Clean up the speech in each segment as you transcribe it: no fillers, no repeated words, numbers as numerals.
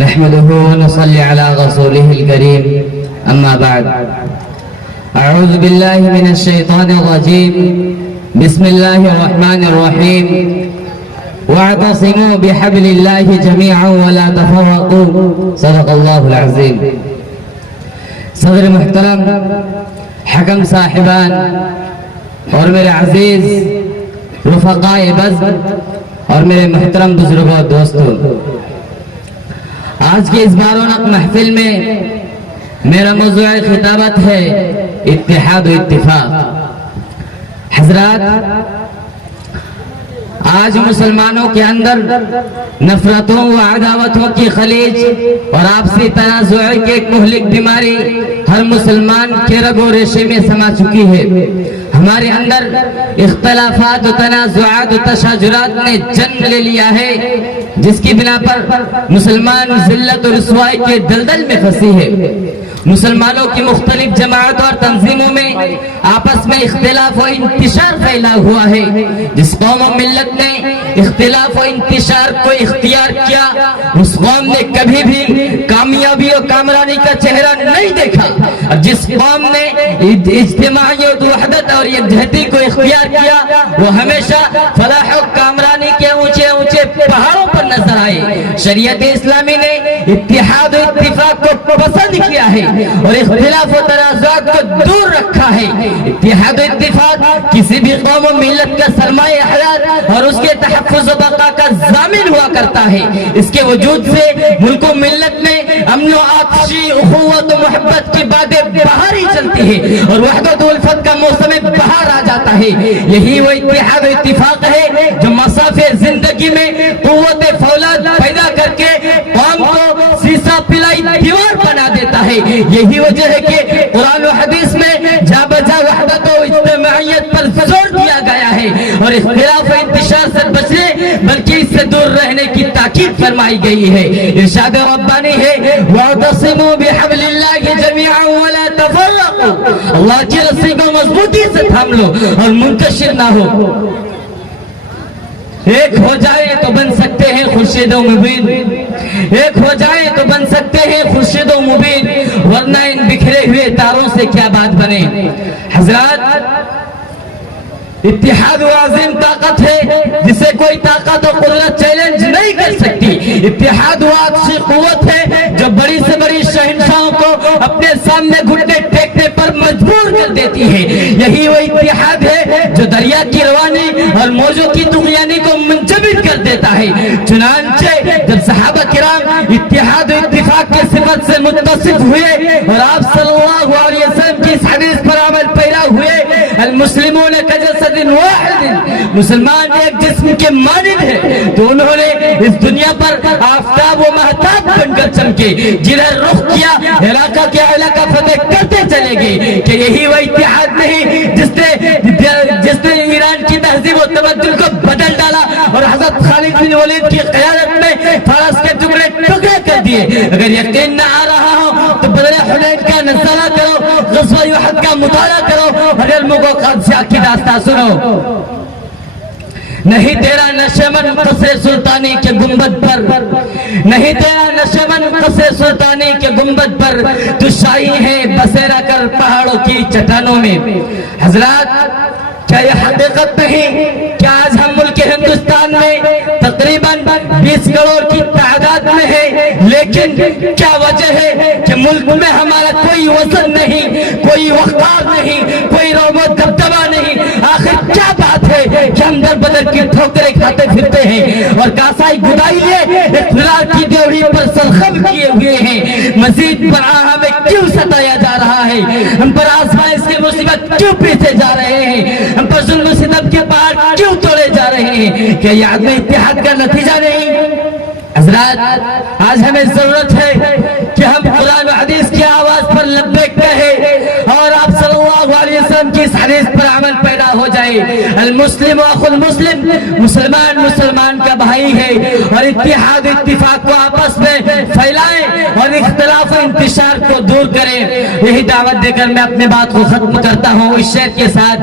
نحمده ونصلي على رسوله الكريم أما بعد أعوذ بالله من الشيطان الرجيم بسم الله الرحمن الرحيم واعتصموا بحبل الله جميعا ولا تفرقوا صدق الله العظيم. صدر محترم، حکم صاحبان اور میرے عزیز رفقائے بزم اور میرے محترم بزرگوں دوستوں، آج کی اس بارونق محفل میں میرا موضوع خطابت ہے اتحاد و اتفاق. حضرات، آج مسلمانوں کے اندر نفرتوں و عداوتوں کی خلیج اور آپسی تنازع کی ایک مہلک بیماری ہر مسلمان کے رگ و ریشے میں سما چکی ہے. ہمارے اندر اختلافات و تنازعات و تشاجرات نے جنم لے لیا ہے، جس کی بنا پر مسلمان ذلت و رسوائی کے دلدل میں پھنسی ہے. مسلمانوں کی مختلف جماعتوں اور تنظیموں میں آپس میں اختلاف و انتشار پھیلا ہوا ہے. جس قوم و ملت نے اختلاف و انتشار کو اختیار کیا، اس قوم نے کبھی بھی کامیابی و کامرانی کا چہرہ نہیں دیکھا. اور جس قوم نے اجتماعیت و وحدت اور یکجہتی کو اختیار کیا، وہ ہمیشہ فلاح و کامرانی کے اونچے اونچے پہاڑوں پر نظر آئے. شریعت اسلامی نے اتحاد و اتفاق کو پسند کیا ہے اور اختلاف و تنازعات کو دور رکھا ہے. اتحاد و اتفاق کسی بھی قوم و ملت کا سرمایہ حیات اور اس کے تحفظ و بقا کا ضامن ہوا کرتا ہے. اس کے وجود سے ملک و ملت میں امن و آتشی، اخوت و محبت کی باتیں باہر ہی چلتی ہے اور وحدت و الفت کا موسم باہر آ جاتا ہے. یہی وہ اتحاد و اتفاق ہے جو مسافر زندگی میں قوت فولاد پیدا کر کے قوم کو سیسا پلائی دیوار بنا دیتا ہے. یہی وجہ ہے کہ قرآن و حدیث میں جا بجا وحدت و اجتماعیت پر زور دیا گیا ہے اور اختلاف و انتشار سے بچنے بلکہ اس سے دور رہنے کی تاکید فرمائی گئی ہے. ارشاد ربانی ہے وَاعْتَصِمُوا بِحَبْلِ اللَّهِ جَمِيعًا وَلَا تَفَرَّقُوا. اللہ کی رسی کو مضبوطی سے تھام لو اور منتشر نہ ہو. ایک ہو جائے تو بن سکتے ہیں خورشید و مبین، ایک ہو جائے تو بن سکتے ہیں خورشید و مبین، ورنہ ان بکھرے ہوئے تاروں سے کیا بات بنے. حضرات، اتحاد و عظیم طاقت ہے جسے کوئی طاقت و قدرت چیلنج نہیں کر سکتی. اتحاد و عاطفی قوت ہے جو بڑی سے بڑی شہنشاہوں کو اپنے سامنے گھٹنے ٹیکنے پر مجبور کر دیتی ہے. یہی وہ اتحاد ہے جو دریا کی روانی اور موجوں کی طغیانی کو منجمد کر دیتا ہے. چنانچہ جب صحابہ کرام اتحاد و اتفاق کے صفت سے متصف ہوئے اور آپ صلی اللہ علیہ وسلم کی اس حدیث پر عمل پیرا ہوئے، المسلمون کجسد واحد، مسلمان ایک جسم کے مانند ہے، تو انہوں نے اس دنیا پر آفتاب و مہتاب بن کر چمکے. جنہیں رخ کیا علاقہ کے علاقہ فتح کرتے چلے گئے. کہ یہی وہ اتحاد نہیں جس نے ایران کی تہذیب و تمدن کو بدل ڈالا اور حضرت خالد بن ولید کی قیادت میں فارس کے ٹکڑے ٹکڑے کر دیے. اگر یقین نہ آ رہا ہو تو بدر حنین کا نظارہ کرو، غزوہ احد کا مطالعہ کرو اور علموں کو قادسیہ کی داستان سنو. نہیں تیرا نشمن قصر سلطانی کے گنبد پر، نہیں تیرا نشمن قصر سلطانی کے گنبد پر، تو شاہی ہے بسیرا کر پہاڑوں کی چٹانوں میں. حضرات، کیا یہ حقیقت نہیں کہ آج ہم ملک ہندوستان میں تقریباً 20 کروڑ کی تعداد میں ہے، لیکن کیا وجہ ہے کہ ملک میں ہمارا کوئی وزن نہیں، کوئی وقار نہیں، کوئی روب و دبدبہ نہیں. آخر کیا بات ہے کہ ہم در بدر کی ٹھوکریں کھاتے پھرتے ہیں اور کاسائی گدائی لیے اقتدار کی ڈیوڑی پر سرخم کیے ہوئے ہیں. مزید برآں ہمیں کیوں ستایا جا رہا ہے؟ ہم پر آزمائش کی مصیبت کیوں پیچھے جا رہے ہیں؟ ہم پر ظلم و ستم کے پہاڑ کیوں توڑے جا رہے ہیں؟ کیا یہ عدم اتحاد کا نتیجہ نہیں؟ حضرات، آج ہمیں ضرورت ہے کہ ہم قرآن و حدیث کی آواز پر لبیک کہیں اور آپ صلی اللہ علیہ وسلم وسلم کی اس حدیث پر عمل پیدا ہو جائے. المسلم اخو المسلم, مسلمان مسلمان کا بھائی ہے, اور اتحاد اتفاق کو آپس میں پھیلائے اور اختلاف و انتشار کو دور کرے. یہی دعوت دے کر میں اپنے بات کو ختم کرتا ہوں اس شعر کے ساتھ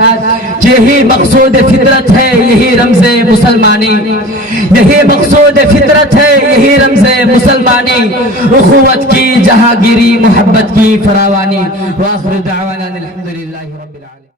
کہ یہی مقصود فطرت ہے, یہی رمز مسلمانی, یہی مقصود فطرت ہے, یہی رمز مسلمانی, اخوت کی جہاں گیری محبت کی فراوانی. وآخر دعوانا الحمدللہ رب العالمین.